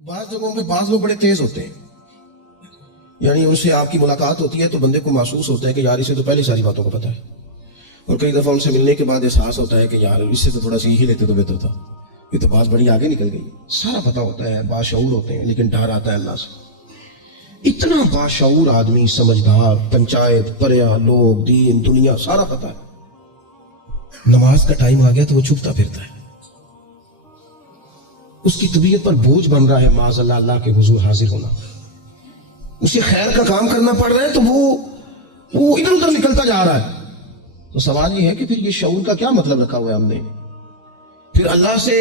بعض جگہوں پہ بعض لوگ بڑے تیز ہوتے ہیں، یعنی ان سے آپ کی ملاقات ہوتی ہے تو بندے کو محسوس ہوتا ہے کہ یار اسے تو پہلے ساری باتوں کو پتہ ہے، اور کئی دفعہ ان سے ملنے کے بعد احساس ہوتا ہے کہ یار اس سے تو تھوڑا سیکھ ہی لیتے تو بہتر تھا، یہ تو بات بڑی آگے نکل گئی، سارا پتہ ہوتا ہے، باشعور ہوتے ہیں، لیکن ڈر آتا ہے اللہ سے۔ اتنا باشعور آدمی، سمجھدار، پنچایت، پریا، لوگ، دین، دنیا سارا پتہ ہے، نماز کا ٹائم آ گیا تو وہ چھپتا پھرتا ہے، اس کی طبیعت پر بوجھ بن رہا ہے معاذ اللہ اللہ کے حضور حاضر ہونا، اسے خیر کا کام کرنا پڑ رہا ہے تو وہ ادھر ادھر نکلتا جا رہا ہے۔ تو سوال یہ ہے کہ پھر یہ شعور کا کیا مطلب رکھا ہوا ہے ہم نے؟ پھر اللہ سے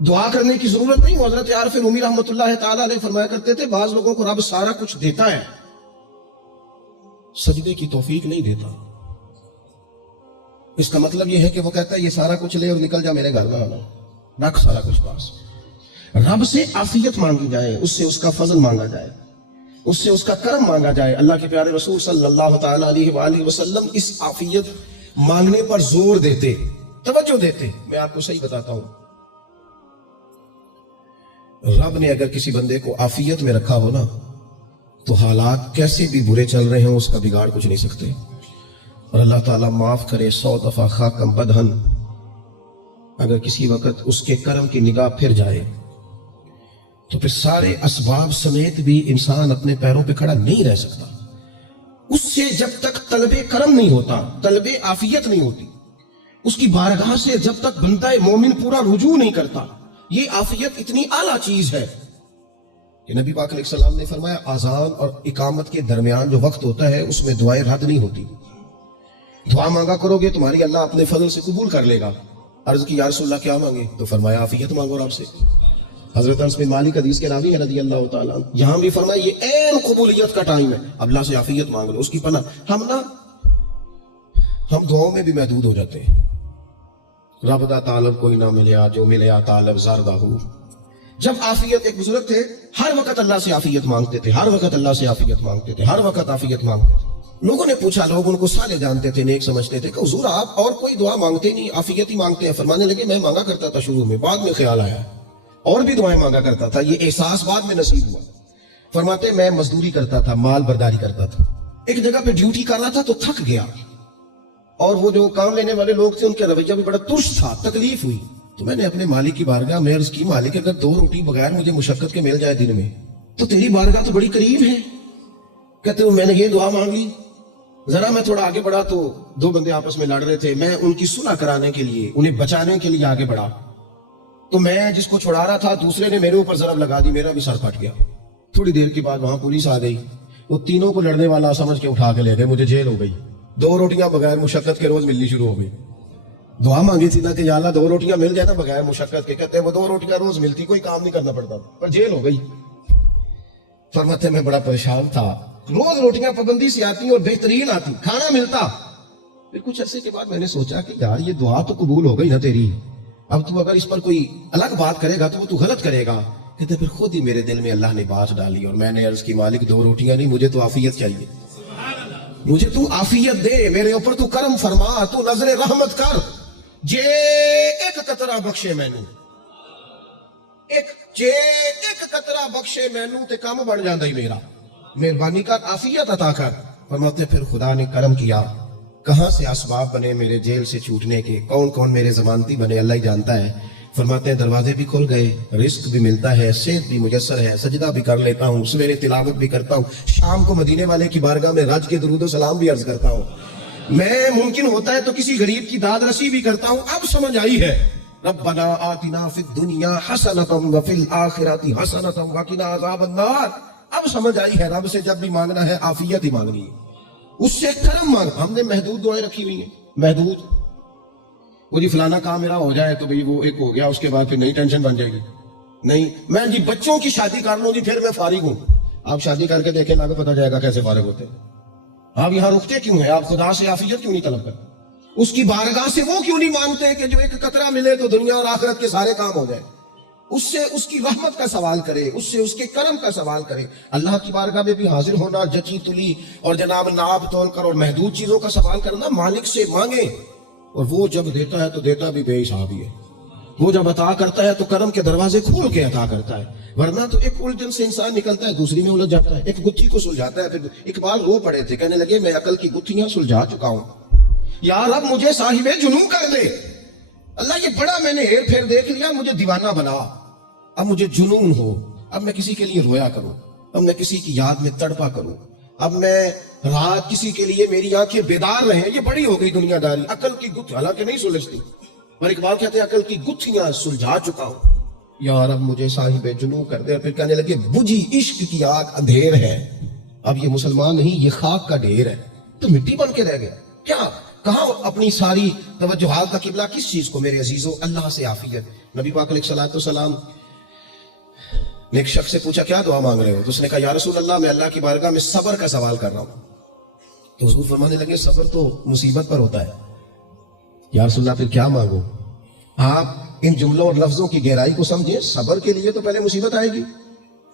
دعا کرنے کی ضرورت نہیں۔ حضرت عارف رومی رحمۃ اللہ تعالیٰ علیہ فرمایا کرتے تھے بعض لوگوں کو رب سارا کچھ دیتا ہے، سجدے کی توفیق نہیں دیتا۔ اس کا مطلب یہ ہے کہ وہ کہتا ہے یہ سارا کچھ لے اور نکل جا، میرے گھر میں آنا، رکھ سارا کچھ پاس۔ رب سے عافیت مانگی جائے، اس سے اس کا فضل مانگا جائے، اس سے اس کا کرم مانگا جائے۔ اللہ کے پیارے رسول صلی اللہ تعالیٰ علیہ وآلہ وسلم اس عافیت مانگنے پر زور دیتے، توجہ دیتے۔ میں آپ کو صحیح بتاتا ہوں، رب نے اگر کسی بندے کو عافیت میں رکھا ہو نا تو حالات کیسے بھی برے چل رہے ہوں اس کا بگاڑ کچھ نہیں سکتے۔ اور اللہ تعالیٰ معاف کرے 100 دفعہ خاکم بدہن، اگر کسی وقت اس کے کرم کی نگاہ پھر جائے تو پھر سارے اسباب سمیت بھی انسان اپنے پیروں پہ کھڑا نہیں رہ سکتا۔ اس سے جب تک طلب کرم نہیں ہوتا، طلب عافیت نہیں ہوتی، اس کی بارگاہ سے جب تک بندہ مومن پورا رجوع نہیں کرتا، یہ عافیت اتنی اعلیٰ چیز ہے کہ نبی پاک علیہ السلام نے فرمایا اذان اور اقامت کے درمیان جو وقت ہوتا ہے اس میں دعائیں رد نہیں ہوتی۔ دعا مانگا کرو گے تمہاری اللہ اپنے فضل سے قبول کر لے گا۔ عرض کی یا رسول اللہ کیا مانگے؟ تو فرمایا عافیت مانگو رب سے۔ حضرت انس بن مالک حدیث کے راوی ہے رضی اللہ تعالیٰ، یہاں بھی فرمایا یہ عین قبولیت کا ٹائم ہے، اب اللہ سے عافیت مانگ لو، اس کی پناہ۔ ہم دعاؤں میں بھی محدود ہو جاتے ہیں، رب دا طالب کوئی نہ ملیا، جو ملیا طالب زردہ ہو۔ جب عافیت، ایک بزرگ تھے ہر وقت اللہ سے عافیت مانگتے تھے، ہر وقت اللہ سے عافیت مانگتے تھے، ہر وقت عافیت مانگتے تھے۔ لوگوں نے پوچھا، لوگ ان کو صالح جانتے تھے، نیک سمجھتے تھے کہ حضور آپ اور کوئی دعا مانگتے نہیں، عافیت ہی مانگتے ہیں۔ فرمانے لگے میں مانگا کرتا تھا شروع میں، بعد میں خیال آیا اور بھی دعائیں مانگا کرتا تھا، یہ احساس بعد میں نصیب ہوا۔ فرماتے میں مزدوری کرتا تھا، مال برداری کرتا تھا، ایک جگہ پہ ڈیوٹی کر رہا تھا تو تھک گیا، اور وہ جو کام لینے والے لوگ تھے ان کا رویہ بھی بڑا ترش تھا، تکلیف ہوئی۔ تو میں نے اپنے مالک کی بارگاہ میں عرض کی، مالک اگر 2 روٹی بغیر مجھے مشقت کے مل جائے دن میں تو تیری بارگاہ تو بڑی قریب ہے۔ کہتے ہو میں نے یہ دعا مانگ لی۔ ذرا میں تھوڑا آگے بڑھا تو 2 بندے آپس میں لڑ رہے تھے، میں ان کی صلح کرانے کے لیے، انہیں بچانے کے لیے آگے بڑھا تو میں جس کو چھڑا رہا تھا دوسرے نے میرے اوپر ضرب لگا دی، میرا بھی سر پھٹ گیا۔ تھوڑی دیر کے بعد وہاں پولیس آ گئی، وہ تینوں کو لڑنے والا سمجھ کے اٹھا کے لے گئے، مجھے جیل ہو گئی۔ 2 روٹیاں بغیر مشقت کے روز ملنی شروع ہو گئی۔ دعا مانگی تھی نا کہ یا اللہ 2 روٹیاں مل جائے نا بغیر مشقت کے، کہتے ہیں وہ 2 روٹیاں روز ملتی، کوئی کام نہیں کرنا پڑتا، پر جیل ہو گئی۔ فرماتے میں بڑا پریشان تھا، روز روٹیاں پابندی سے آتی اور بہترین آتی، کھانا ملتا۔ پھر کچھ عرصے کے بعد میں نے سوچا کہ یار یہ دعا تو قبول ہو گئی نا تیری، اب تو اگر اس پر کوئی الگ بات کرے گا تو وہ تو غلط کرے گا۔ کہتے پھر خود ہی میرے دل میں اللہ نے بات ڈالی اور میں نے عرض کی مالک 2 روٹیاں نہیں، مجھے تو عافیت چاہیے، مجھے تو عافیت دے، میرے اوپر تو کرم فرما، تو نظر رحمت کر، جے ایک قطرہ بخشے مینوں، جے ایک قطرہ بخشے مینوں تے کام بن جاندا ہی میرا، مہربانی کر عافیت عطا کر۔ فرماتے پھر خدا نے کرم کیا، کہاں سے اسباب بنے میرے جیل سے چھوٹنے کے، کون کون میرے ضمانتی بنے اللہ ہی جانتا ہے۔ فرماتے ہیں دروازے بھی کھل گئے، رزق بھی ملتا ہے، صحت بھی میسر ہے، سجدہ بھی کر لیتا ہوں، سویرے تلاوت بھی کرتا ہوں، شام کو مدینے والے کی بارگاہ میں رج کے درود و سلام بھی عرض کرتا ہوں، میں ممکن ہوتا ہے تو کسی غریب کی داد رسی بھی کرتا ہوں۔ اب سمجھ آئی ہے، ربنا آتنا فی الدنیا حسنۃ وفی الآخرۃ حسنۃ وقنا عذاب النار۔ اب سمجھ آئی ہے رب سے جب بھی مانگنا ہے عافیت ہی مانگنی ہے، اس سے کرم مانگ۔ ہم نے محدود دعائیں رکھی ہوئی ہیں، محدود، وہ جی فلانا کام میرا ہو جائے تو بھئی وہ ایک ہو گیا، اس کے بعد پھر نئی ٹینشن بن جائے گی، نہیں میں جی بچوں کی شادی کر لوں جی پھر میں فارغ ہوں۔ آپ شادی کر کے دیکھیں نا پتہ جائے گا کیسے فارغ ہوتے ہیں۔ آپ یہاں رکتے کیوں ہیں؟ آپ خدا سے عافیت کیوں نہیں طلب کرتے؟ اس کی بارگاہ سے وہ کیوں نہیں مانگتے کہ جو ایک قطرہ ملے تو دنیا اور آخرت کے سارے کام ہو جائے؟ اس سے اس کی رحمت کا سوال کرے، اس سے اس کے کرم کا سوال کرے۔ اللہ کی بارگاہ میں بھی حاضر ہونا، جچی تلی اور جناب ناب تول کر اور محدود چیزوں کا سوال کرنا، مالک سے مانگے، اور وہ جب دیتا ہے تو دیتا بھی بے حساب ہی ہے۔ وہ جب عطا کرتا ہے تو کرم کے دروازے کھول کے عطا کرتا ہے، ورنہ تو ایک الجھن سے انسان نکلتا ہے دوسری میں الجھ جاتا ہے، ایک گتھی کو سلجھاتا ہے۔ پھر اقبال رو پڑے تھے، کہنے لگے میں عقل کی گتھیاں سلجھا چکا ہوں، یا رب مجھے صاحب جنوں کر دے۔ اللہ یہ بڑا میں نے ہیر پھیر دیکھ لیا، مجھے دیوانہ بنا، اب مجھے جنون ہو، اب میں کسی کے لیے رویا کروں، اب میں کسی کی یاد میں تڑپا کروں، اب میں رات کسی کے لیے میری آنکھیں بیدار رہیں۔ یہ بڑی ہو گئی دنیا داری، عقل کی گتھی حالانکہ نہیں سلجھتی، اور اقبال کہتے ہیں عقل کی گتھیاں سلجھا چکا ہوں، یا رب مجھے صاحب جنوں کر دے۔ پھر کہنے لگے بجھی عشق کی آگ اندھیر ہے، اب یہ مسلمان نہیں، یہ خاک کا ڈھیر ہے، تو مٹی بن کے رہ گیا کیا؟ کہاں اپنی ساری توجہات کا قبلہ کس چیز کو؟ میرے عزیزو اللہ سے عافیت۔ نبی پاک علیہ الصلوۃ والسلام نے ایک شخص سے پوچھا کیا دعا مانگ رہے ہو؟ تو اس نے کہا یا رسول اللہ میں اللہ کی بارگاہ میں صبر کا سوال کر رہا ہوں۔ تو حضور فرمانے لگے صبر تو مصیبت پر ہوتا ہے۔ یا رسول اللہ پھر کیا مانگو؟ آپ ان جملوں اور لفظوں کی گہرائی کو سمجھیں، صبر کے لیے تو پہلے مصیبت آئے گی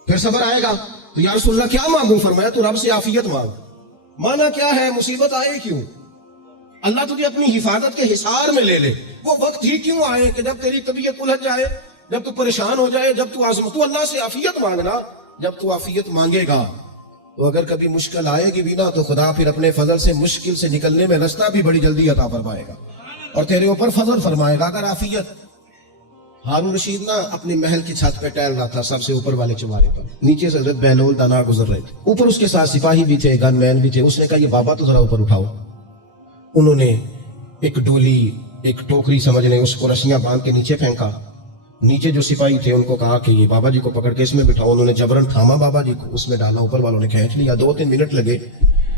پھر صبر آئے گا۔ تو یا رسول اللہ کیا مانگوں؟ فرمایا تو رب سے عافیت مانگ۔ مانا کیا ہے؟ مصیبت آئے کیوں؟ اللہ تجھے اپنی حفاظت کے حصار میں لے لے، وہ وقت ہی کیوں آئے کہ جب تیری طبیعت الجھ جائے، جب تو پریشان ہو جائے، جب تو آزم، تو اللہ سے عافیت مانگنا۔ جب تو عافیت مانگے گا تو اگر کبھی مشکل آئے گی بھی نا تو خدا پھر اپنے فضل سے مشکل سے نکلنے میں رستہ بھی بڑی جلدی عطا فرمائے گا اور تیرے اوپر فضل فرمائے گا اگر عافیت۔ ہارون رشید نا اپنے محل کی چھت پہ ٹہل رہا تھا، سب سے اوپر والے چوارے پر، نیچے سے حضرت بہلول دانا گزر رہے تھے، اوپر اس کے ساتھ سپاہی بھی تھے، گن مین بھی تھے۔ اس نے کہا یہ بابا تو ذرا اوپر اٹھاؤ۔ انہوں نے ایک ڈولی، ایک ٹوکری سمجھ لیں، اس کو رسیاں باندھ کے نیچے پھینکا۔ نیچے جو سپاہی تھے ان کو کہا کہ یہ بابا جی کو پکڑ کے اس میں بٹھاؤ۔ انہوں نے جبرن تھاما بابا جی کو، اس میں ڈالا، اوپر والوں نے کھینچ لیا۔ 2-3 منٹ لگے،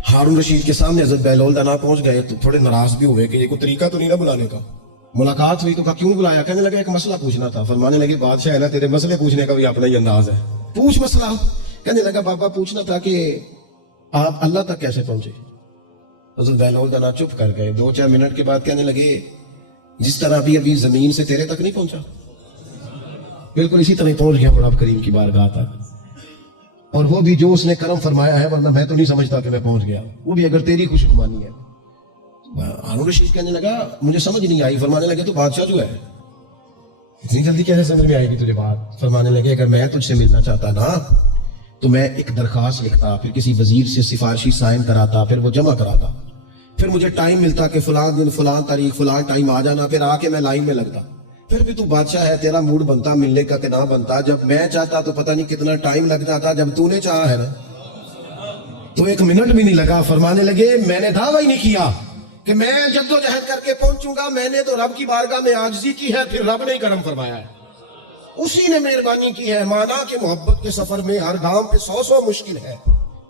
ہارون رشید کے سامنے حضرت بہلول دانا پہنچ گئے تو تھوڑے ناراض بھی ہوئے کہ یہ کوئی طریقہ تو نہیں نہ بلانے کا۔ ملاقات ہوئی تو کہا کیوں بلایا؟ کہنے لگا ایک مسئلہ پوچھنا تھا۔ فرمانے لگے بادشاہ ہے نا، تیرے مسئلے پوچھنے کا بھی اپنا ہی انداز ہے، پوچھ مسئلہ۔ کہنے لگا بابا پوچھنا تھا کہ آپ اللہ تک کیسے پہنچے؟ حضرت بہلول دانا چپ کر گئے۔ 2-4 منٹ کے بعد کہنے لگے جس طرح ابھی زمین سے تیرے تک نہیں پہنچا، بالکل اسی طرح پہنچ گیا رب کریم کی بارگاہ تک، اور وہ بھی جو اس نے کرم فرمایا ہے، ورنہ میں تو نہیں سمجھتا کہ میں پہنچ گیا، وہ بھی اگر تیری خوش گمانی ہے۔ ہارون رشید کہنے لگا مجھے سمجھ نہیں آئی۔ فرمانے لگے تو بادشاہ جو ہے اتنی جلدی کیسے سمجھ میں آئے گی تجھے بات؟ فرمانے لگے اگر میں تجھ سے ملنا چاہتا نا تو میں ایک درخواست لکھتا، پھر کسی وزیر سے سفارشی سائن کراتا، پھر وہ جمع کراتا، پھر مجھے ٹائم ملتا کہ فلاں دن فلاں تاریخ فلاں ٹائم آ جانا، پھر آ کے میں لائن میں لگتا، پھر بھی تو بادشاہ ہے، تیرا موڈ بنتا ملنے کا کہ نہ بنتا۔ جب میں چاہتا تو پتہ نہیں کتنا ٹائم لگ جاتا، جب تو نے چاہا ہے نا تو 1 منٹ بھی نہیں لگا۔ فرمانے لگے میں نے دعویٰ ہی نہیں کیا کہ میں جدوجہد کر کے پہنچوں گا، میں نے تو رب کی بارگاہ میں عاجزی کی ہے، پھر رب نے کرم فرمایا ہے، اسی نے مہربانی کی ہے۔ مانا کہ محبت کے سفر میں ہر گام پہ 100 مشکل ہے،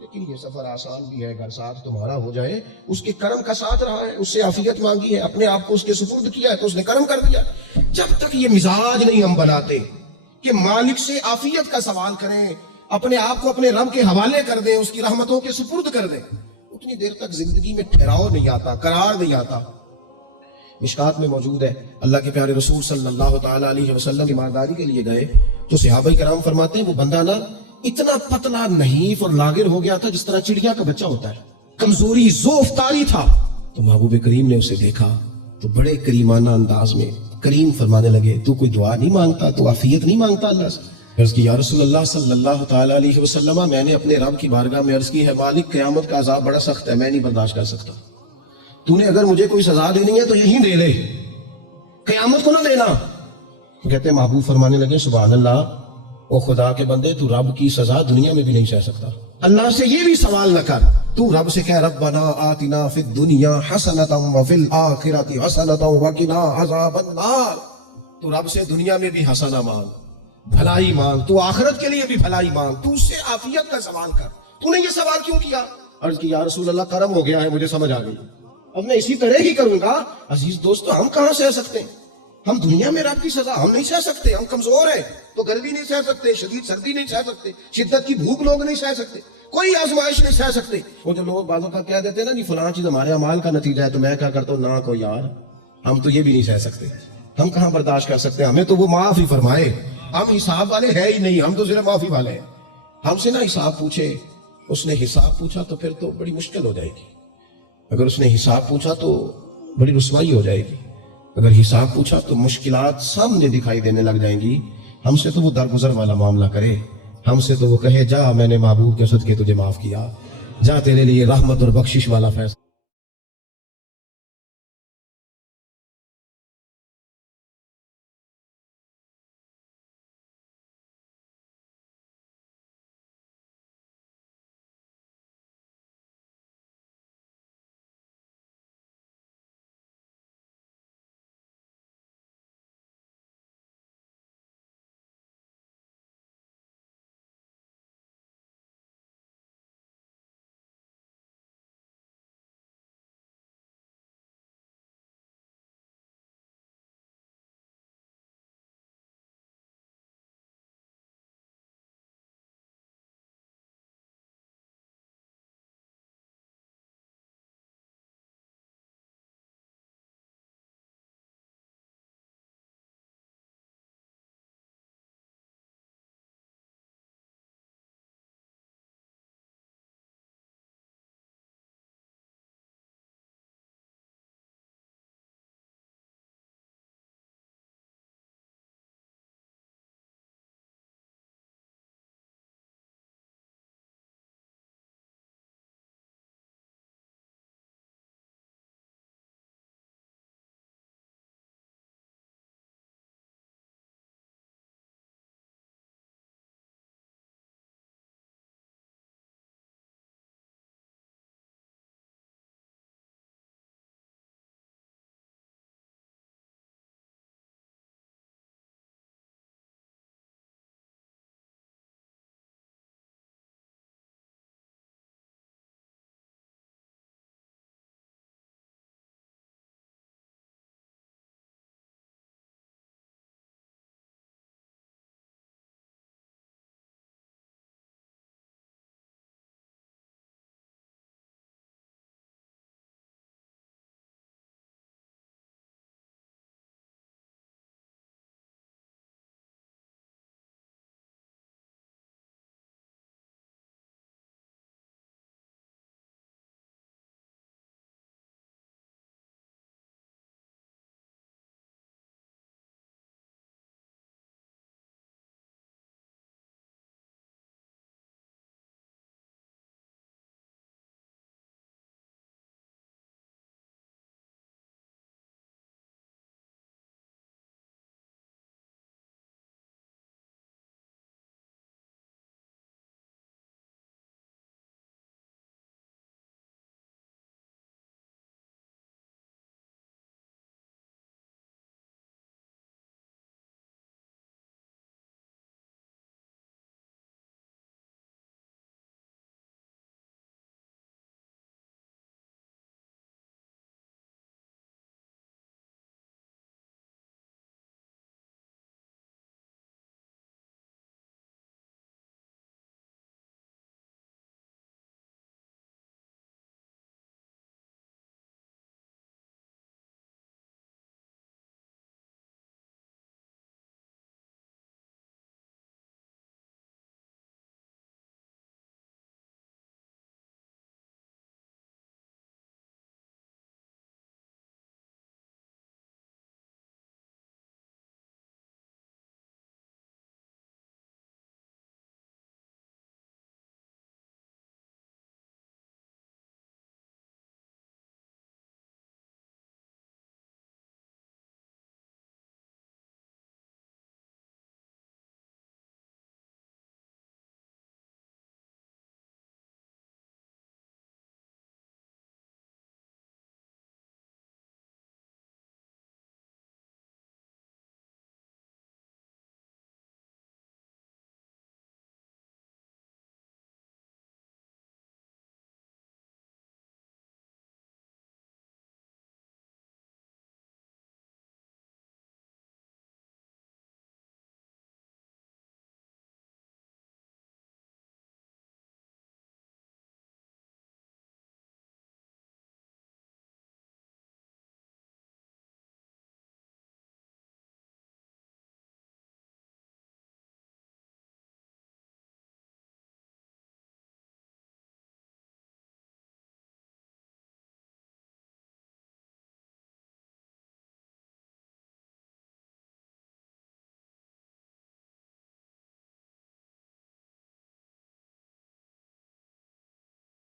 لیکن یہ سفر آسان بھی ہے اگر ساتھ تمہارا ہو جائے۔ اس کے کرم کا ساتھ رہا ہے، اس سے عافیت مانگی ہے، اپنے آپ کو اس کے سپرد کیا ہے تو اس نے کرم کر دیا۔ جب تک یہ مزاج نہیں ہم بناتے کہ مالک سے عافیت کا سوال کریں، اپنے آپ کو اپنے رب کے حوالے کر دیں، اس کی رحمتوں کے سپرد کر دیں، اتنی دیر تک زندگی میں ٹھہراؤ نہیں آتا، قرار نہیں آتا۔ مشکات میں موجود ہے، اللہ کے پیارے رسول صلی اللہ تعالیٰ علیہ وسلم ایمانداری کے لیے گئے تو صحابہ کرام فرماتے ہیں وہ بندہ نا اتنا پتلا نحیف اور لاغر ہو گیا تھا جس طرح چڑیا کا بچہ ہوتا ہے، کمزوری ذوف طاری تھا۔ تو محبوب کریم نے اسے دیکھا تو بڑے کریمانہ انداز میں کریم فرمانے لگے تو کوئی دعا نہیں مانگتا، تو عافیت نہیں مانگتا اللہ سے؟ عرض کی یا رسول اللہ صلی اللہ تعالیٰ علیہ وسلم، میں نے اپنے رب کی بارگاہ میں عرض کی ہے مالک قیامت کا عذاب بڑا سخت ہے، میں نہیں برداشت کر سکتا، تو نے اگر مجھے کوئی سزا دینی ہے تو یہیں دے لے، قیامت کو نہ دینا۔ کہتے محبوب فرمانے لگے سبحان اللہ، او خدا کے بندے تو رب کی سزا دنیا میں بھی نہیں سہ سکتا، اللہ سے یہ بھی سوال نہ کر، تو رب سے کہہ ربنا آتنا فی الدنیا حسنۃ وفی الآخرۃ حسنۃ وقنا عذاب النار، تو رب سے دنیا میں بھی حسنہ مانگ، بھلائی مانگ، تو آخرت کے لیے بھی بھلائی مانگ، تو اس سے عافیت کا سوال کر۔ تو نے یہ سوال کیوں کیا؟ عرض کی یا رسول اللہ کرم ہو گیا ہے، مجھے سمجھ آ گئی، اب میں اسی طرح ہی کروں گا۔ عزیز دوستو ہم کہاں سہ سکتے ہیں؟ ہم دنیا میں رب کی سزا ہم نہیں سہ سکتے، ہم کمزور ہیں، تو گرمی نہیں سہ سکتے، شدید سردی نہیں سہ سکتے، شدت کی بھوک لوگ نہیں سہ سکتے، کوئی آزمائش نہیں سہ سکتے۔ وہ جو لوگ بعضوں کا کہہ دیتے ہیں نا جی فلاں چیز ہمارے اعمال کا نتیجہ ہے، تو میں کیا کرتا ہوں نہ کو یار ہم تو یہ بھی نہیں سہ سکتے، ہم کہاں برداشت کر سکتے ہیں، ہمیں تو وہ معاف ہی فرمائے، ہم حساب والے ہے ہی نہیں، ہم تو صرف معافی والے ہیں۔ ہم سے نہ حساب پوچھے، اس نے حساب پوچھا تو پھر تو بڑی مشکل ہو جائے گی، اگر اس نے حساب پوچھا تو بڑی رسوائی ہو جائے گی۔ اگر حساب پوچھا تو مشکلات سامنے دکھائی دینے لگ جائیں گی. ہم سے تو وہ درگزر والا معاملہ کرے, ہم سے تو وہ کہے جا میں نے محبوب کے صدقے تجھے معاف کیا, جا تیرے لیے رحمت اور بخشش والا فیصلہ.